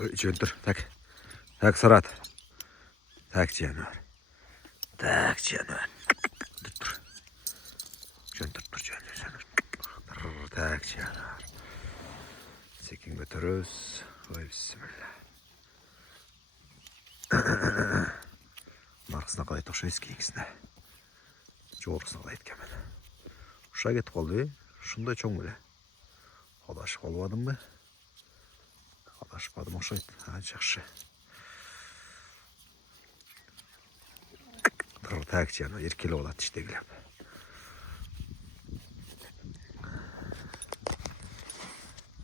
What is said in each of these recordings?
Жөнтір, так Сарат. Так жануар. Так жануар. Тұр. Жөнтір тұр жануар. Так жануар. Секен көтеріс. Ой, бісміллә. Нарқысына қалай тоқша ескейіңсіне. Жоғырысына қалай еткемен. Ұша кетіп қалды, шындай чоң біле. Адашып албадым ба? Адашпадым ұқсайды. Жақшы. Так жаны еркелі болады іштегілеп.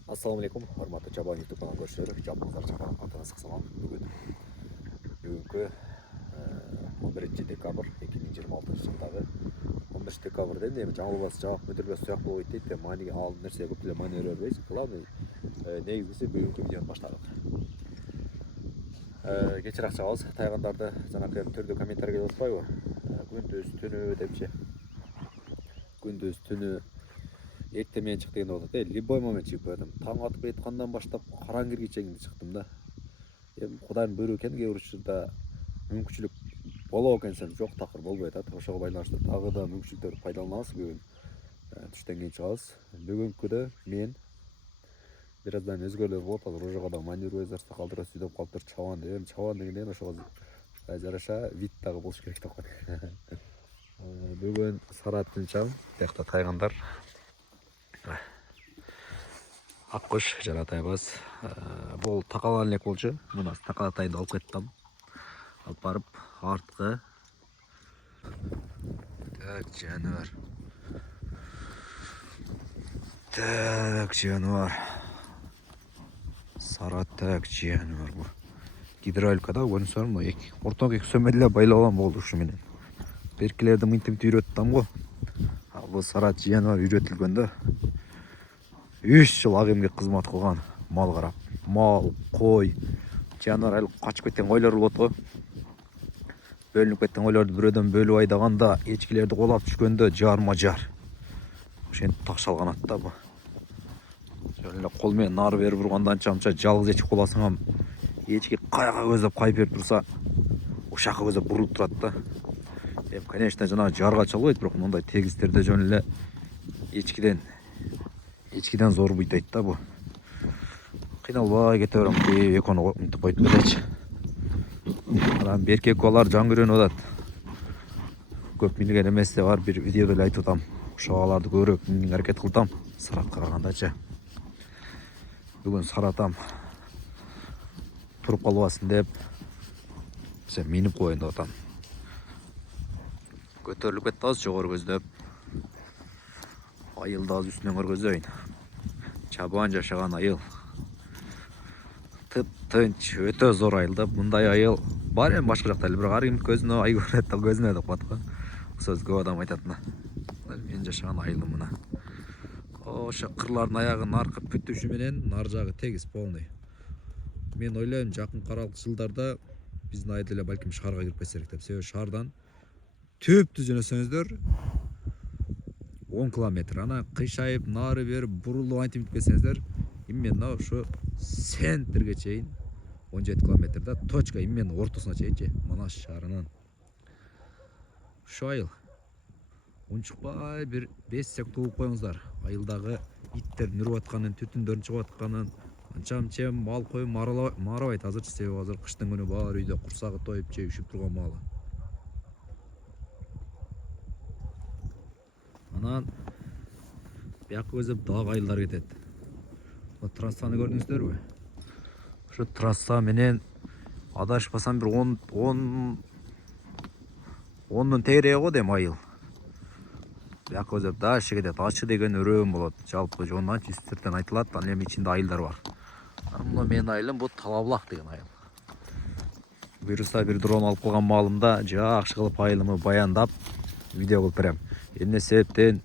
Ассалаумалейкум, hormatli Чабан YouTube канал көршілері. Жапыңыздар Чабан атанасық салам. Бүгінгі 11 декабр 2026 жылдағы 11 декабрда енді жаңылбасы жауап мүдірбес сұяқ болып өйтті. Мәнеге алып нәрсе көптілі мәне өрбейсің. Главный негізгісі бүгінгі видеоны баштадық. Кешір ақша қалыз, тайғандарды жаңағы түрді комментарий келіп отпай ғой. Күндіз түні депше. Күндіз түні ертемен шық деген олды. Любой момент шығып бәдім. Таң атып кетқандан баштап қараң кіргечеңді шықтым да. Құдайын бөрі екен кейбіршілерді мүмкіншілік болу екенсен жоқ тақыр болбайды. Ошоға байланышты тағы да мүмкіншіліктер пайдаланасыз бүгін. Түштен кейін шығасыз. Бүгінкіде мен біраздан өзгерлер болады. Рожаға да маневрезерсті қалдыра сөйдеп қалыптыр чаван деген. Чаван дегеннен ошоға жараша виттағы болшы керек тоққан. Бүгін Сараттың чам, текта тайғандар. Аққыш, жара тайбас. Бұл тақалан лек болшы. Мұнас тақала тайынды алып кеттім. Алып барып, артқы. Так, жануар. Так, жануар. Сарат, так, жануар. Гидроэлькада өңін сөрім. Ортақ екі сөмелі байлауан болды ұшы менен. Беркілерді мүнтімді үйреттім ғой. Бұл Сарат жануар үйретілгенді. 3 жыл ағымге қызмат қылған мал қарап. Мал, қой, жануар әлі қачып кеткен қойлар болды ғой. Бөлініп кеткен қойларды бүрөден бөліп айдағанда ешкілерді қолап түшкенді жарма-жар. Шен тақшалған атта бұл. Жөнілі қолмен нары беріп ұрғандан чамша жалғыз ешкі қоласыңам. Ешкі қайға көзіп қай беріп тұрса, ұшаққа көзіп бұрылып тұрады да. Конечно, жаңа жарға чалғайды, бірақ мұндай тегістерді жөнілі ешкіден зор бұйтайды да бұл. Қиналбай кете өрім, еконы ұмытып қойып беречі. Беркек олар жан көрен одат. Көп мінген емес де бар, бір видеода айтып отам. Шоғаларды көріп, мінген әрекет қылтам. Сарат қарағандача. Бүгін Саратам тұрып қалуасын деп, меніп қойында отам. Көтерлік етті аз жоғыр көздеп. Айылды аз үстінен көргөзөйін. Чабан жашаған айыл. Тып-тынч, өте зор айылды. Бұндай айыл бар ең башқа жақта. Бір қарым көзіне ай көреді, көзіне деп қатқан. Сөз көп адам айтатына. Мен жашаған айылды мұна. Оша қырлардың аяғы нарқып бүттіші менен, нар жағы тегіс полный. Мен ойлаймын, жақын қаралық жылдарда біздің айдылы бәлкім шарға кіріп кетсерік деп. Себебі шардан төп түзенесеңіздер 10 километр. Ана қишайып, нары беріп, бұрылу антимит кетсеңіздер, именно ошо центрге чейін 17 километрда точка именно ортасына чейін Манас шарынан. Ошо айыл. Унчукпай бір 5 сек туып қойыңыздар. Айылдағы иттер нүріп атқанын, түтіндерін шығып атқанын, анчам-чем мал қойып марабайды. Азыр себебі азыр қыштың күні бар үйде құрсағы тойып жей үшіп тұрған малы. Анан бияқ өзіп дағы айылдар кетеді. Трассаны көрдіңіздер бе? Şu трасса менен адашпасам бір 10-ның тегерегі ғой дем айыл. Бияқ өзіп дашы кетеді. Ачы деген өрөм болады. Жалпы жондан жүстерден айтылады. Анем içinde айылдар бар. Amma мен айылым бұл Талабұлақ деген айыл. Бұйырса бір дрон алып қылған малымда жақсы қылып айылымы баяндап видео қылып берем. Емне себептен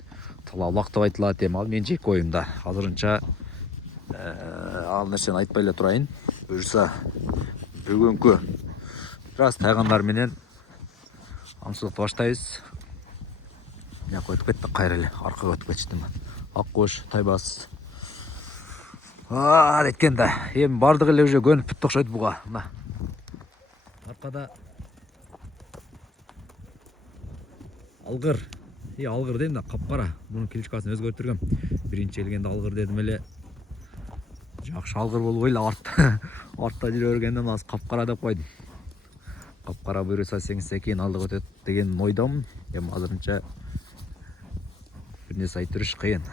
Талабұлақ деп айтылады дем ал мен жек ойымда. Азырынша ал нәрсені айтпайлы тұрайын. Бұйырса бүгінгі біраз тайғандар менен аңшылықты баштайыз. Мен өтіп кетті қайрылы, арқаға өтіп кетті. Аққош, Тайбас. Эткенде. Эми бардык эле уже көнүп бүттү окшойт буга. Мына. Аркада алгыр. Алгыр дейм да, капкара. Мунун кличкасын өзгөртүргөм. Биринчи келгенде алгыр дедим эле. Жакшы алгыр болбой эле артта жүрө бергенден азыр капкара деп койдум. Капкара буйруса сеңсе кийин алдыга өтөт деген ойдомун. Эми азырынча бир нерсе айтып туруш кыйын.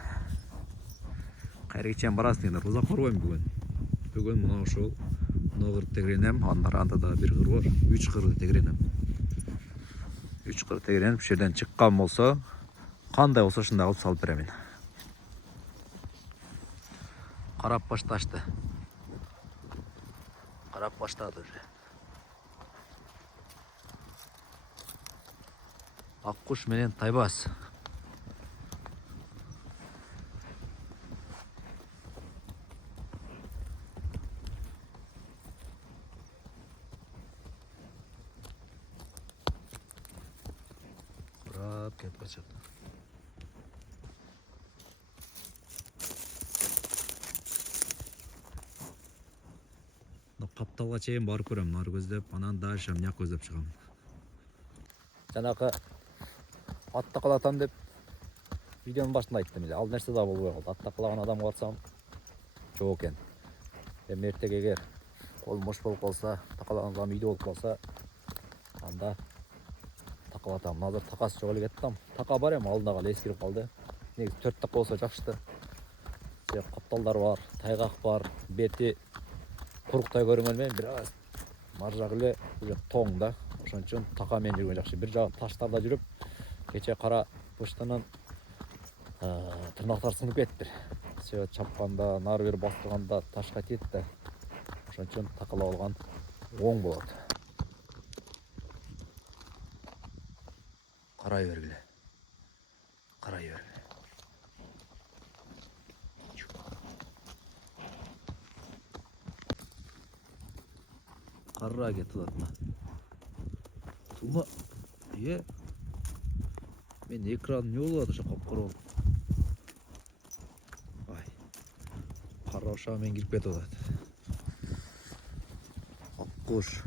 Кайра чейин барасың дегендер, узак барбайм бүгүн. Бүгүн мына ошол мына кыр тегеренем, анда да бир кыр бар. 3 кырды тегеренем. 3 кыр тегеренip ошол жерден чыккан болсо, кандай болсо ошондой кылып салып беремин. Карап башташты. Карап баштады уже. Аккуш менен Тайбас. Kurap ketip kaçırdı. Капталга чейин барып көрөм, нары көздөп, анан дальше мына көздөп чыгам. Жанакы атта калатам деп видеонун башында айттым эле. Ал нерсе да болбой калды. Атта калаган адамга барсам жок экен. Эми эртеге эгер колум бош болуп калса, такалаган адам үйдө болуп калса, анда такалатам. Азыр такасы жок эле кеттим. Така бар эми алдына калып эскирип калды. Негизи 4 така болсо жакшы. Капталдар бар, тайгак бар, бети куруктай көрүнгөн менен бир аз маржак эле уже тоң да. Ошон үчүн така менен жүргөн жакшы. Бир жагы таштарда жүрүп, кече кара почтанын тырнактар сынып кетти. Себеп чапканда, нары бери бастырганда ташка тиет да. Ошон үчүн такалап алган оң болот. Карай бергиле. Карай бергиле. Карра кетип атна. Тума мен экран не болот ошо капкара болуп. Ай. Кара ошо мен кирип кетип атат. Аккуш,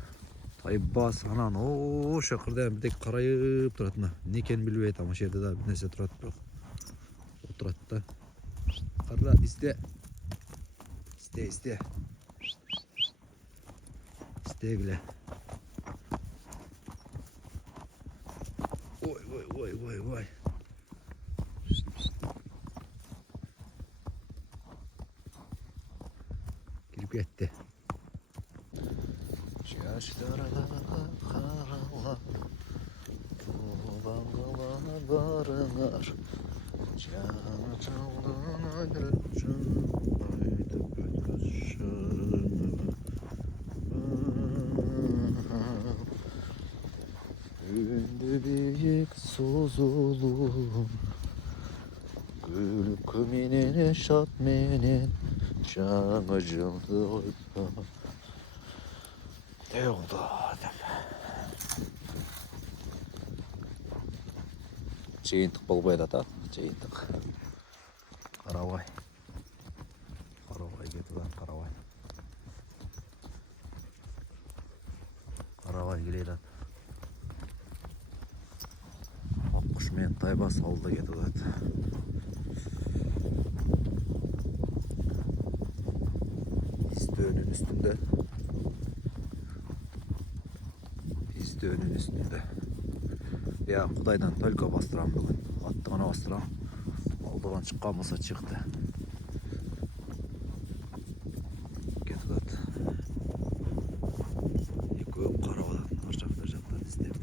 Тайбас анан ошо кырда бирдек карайып турат мына. Эмне экенин билбей атам, ошол жерде да бир нерсе турат бирок. Отурат да. Кара изде. Изде. Издегиле. Ой. Кирип кетти. Чачтарга каралар, тулангала барыңар. Жана чалдын айдырчы, айтып өткөзшүн. Күндү бийик созулур, күлкү менен шат менен жаңы жылды ойла. Теодор. Жыйынтык болбой атат, жыйынтык. Карабай. Карабай кетип атат, карабай. Карабай келет атат. Аккуш менен Тайбас алда кетип атат. İzdöğünün üstünde. Ya Kudaydan tölke bastıram bugün. Attığına bastıram. Aldığın çıkan masa çıktı. Ketgat. Yıkıyorum karabadan. Arşaktır jattan izleyip.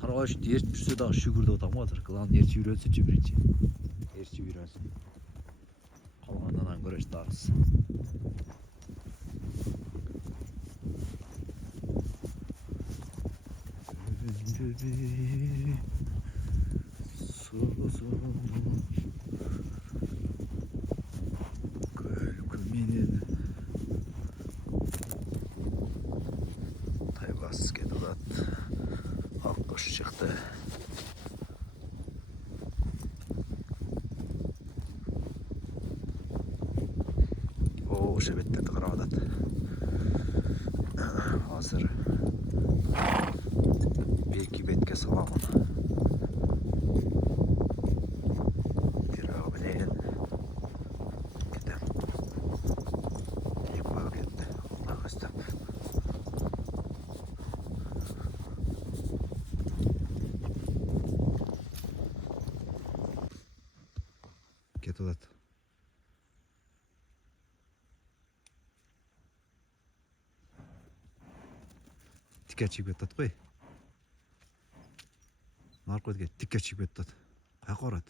Karabay şu diğer düşse daha şükürde otamazdır. Kılan yerçi yürüyorsun ki birinci. Yerçi yürüyorsun. Kalmandan görüş dağız. Tayбас кетип атат. Аккуш чыкты. ошо беттерди карап атат. Азыр бирки бетке саламын. Тирагы менен кетем. Экөө кетти. Аллага ыстап. Кетип атат. Тикке чигип атат кой. Наркы кетти, тикке чигип атат. Каяка барат?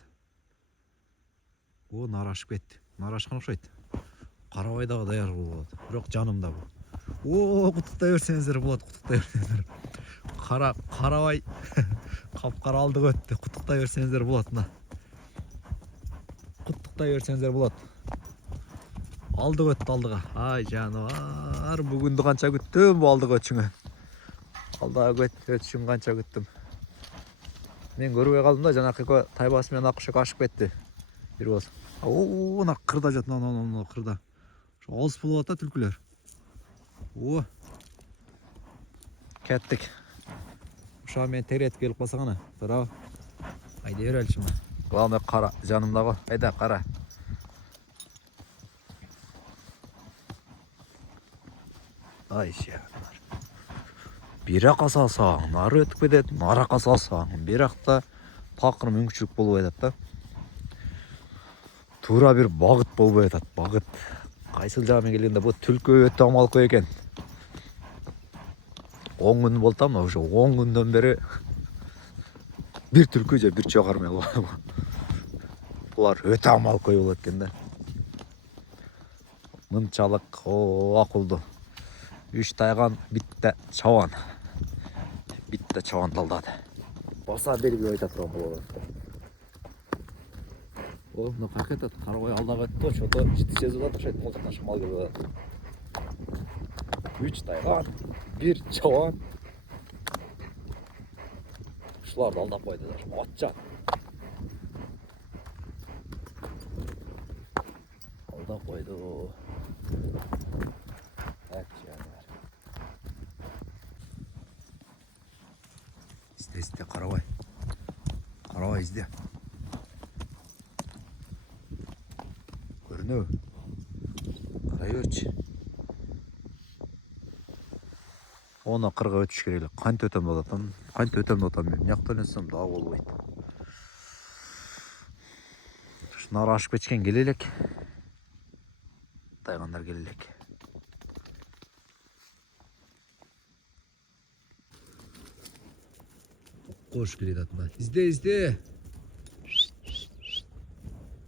О, нары ашып кетти. Нары ашкан окшойт. Карабай дагы даяр болот. Бирок жанымда бул. О, куттуктай берсеңиздер болот, куттуктай берсеңиздер. Карабай капкара алдыга өттү. Куттуктай берсеңиздер болот мына. Куттуктай берсеңиздер болот. Алдыга өттү, алдыга. Ай жаныбар, бүгүндү канча күттүм бу алдыга өтүшүңө. Алдыга өтүшүн канча күттүм. Мен көрбөй калдым да, жанакы тайбасы менен акышык ашып кетти. Бир болсо. О, мына кырда жат, мына кырда. Ошо алыс болуп атат түлкүлөр. О. Кеттик. Ошо мен теретип келип калсаң ана. Туурабы? Айда береличи мына. Главное кара, жанымда го. Айда кара. Ай жанар. Биракка салсаң, нары өтүп кетет, наракка салсаң, биракта такыр мүмкүнчүлүк болбой атат да. Туура бир багыт болбой атат, багыт. Кайсыл жагымен келгенде бу түлкү өтө амалкой экен. 10 күн болду ама, ошо 10 күндөн бери бир түлкү же бир чоң кармай калган. Булар өтө амалкой болот экен да. Мынчалык акылдуу. 3 тайган, битте чабан. Битте чабан талдады. Баса белгилеп айта турган болот. О, мына каяка кетет? Карабай алдага өттү, ошодо жити сезип атат, ошойт могул жактан шамал келип атат. 3 тайган, 1 чабан. Ушуларды алдап койду да, атчан. Алдап койду. İzle Karabay. Karabay izle. Görünüyor. Karayörç. Ona kırga ötüş kereyle. Kanti ötem dodatam. Kanti ötem dodatam. Miyaktan etsem daha olmaydı. Şunları aşıp geçken gelelek. Tayganlar gelelek. Koş келеді атына. İzle.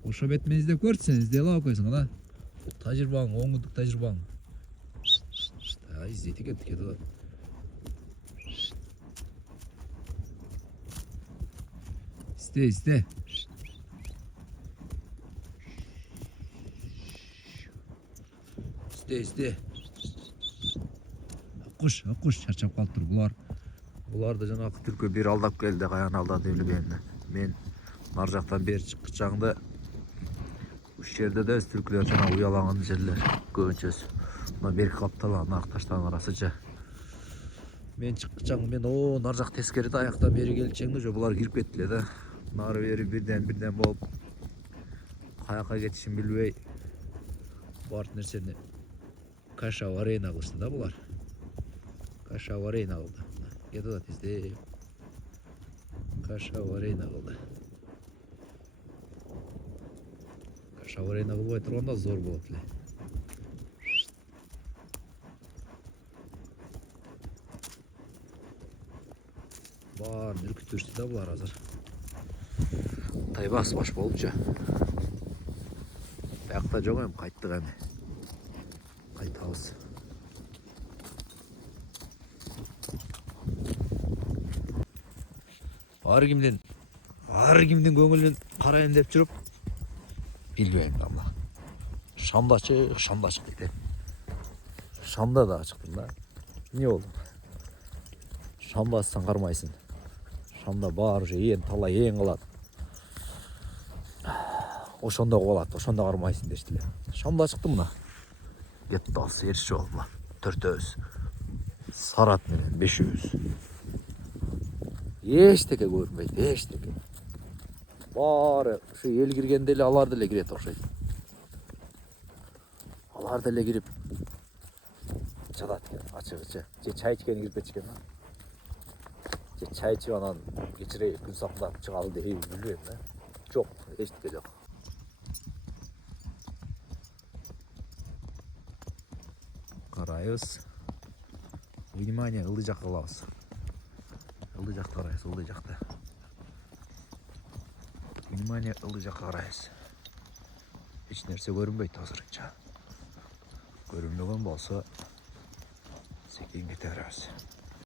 Ошо бетмен издеп көрсөң, издеп койсоң ана. Тажрыйбаң, 10 күндүк тажрыйбаң. İzleyip кетти атат. İzle. İzle. Акуш чарчап калыптыр булар. Буларды жанагы түлкү бир алдап келди, каян алдады билгенде. Мен нар жактан бери чыккычаңды уш жерде да түлкүлөр жана уялаган жерлер көбүнчөсү. Мына берки каптала нар таштардын арасыча. Мен чыккычаң мен нар жак тескериде аяктан бери келчеңде жо булар кирип кеттиле да. Нары бери бирден болуп каяка кетишин билбей баардык нерсени каша варейна кылышты да булар. Каша варейна кылды. Кетип атат издеп. Каша варейна кылды. Каша варейна кылбай турганда зор болот эле. Баарын үркүтүштү да булар азыр. Тайбас баш болупчу. Биякта жок эми, кайттык эми. Кайтабыз. Ар кимдин көңүлүн карайын деп жүрүп билбейм алла. Шамда чык дейт. Шамда да чыктым да. Эмне болду? Шамбасаң кармайсың. Шамда баары уже ээн талай ээн калат. Ошондо калат, ошондо кармайсың дештиле. Шамда чыктым мына. Кетті алсы ерші олма. Төртөз. Сарат менен бешөз. Эчтеке көрүнбөйт, эчтеке. Бары ушу эл киргенде эле алар деле кирет окшойт. Алар деле кирип жатат экен ачыгычы. Же чай ичкени кирип кетишкен. Же чай ичип анан кечире күн сакындап чыгалы дейби билбейм да. Жок, эчтеке жок. Карайбыз. Внимание, ылдый жакка кылабыз. Ылдый жакты карайбыз, ылдый жакты. Внимание, ылдый жакка карайбыз. Эч нерсе көрүнбөйт азырынча. Көрүнбөгөн болсо секин кете беребиз.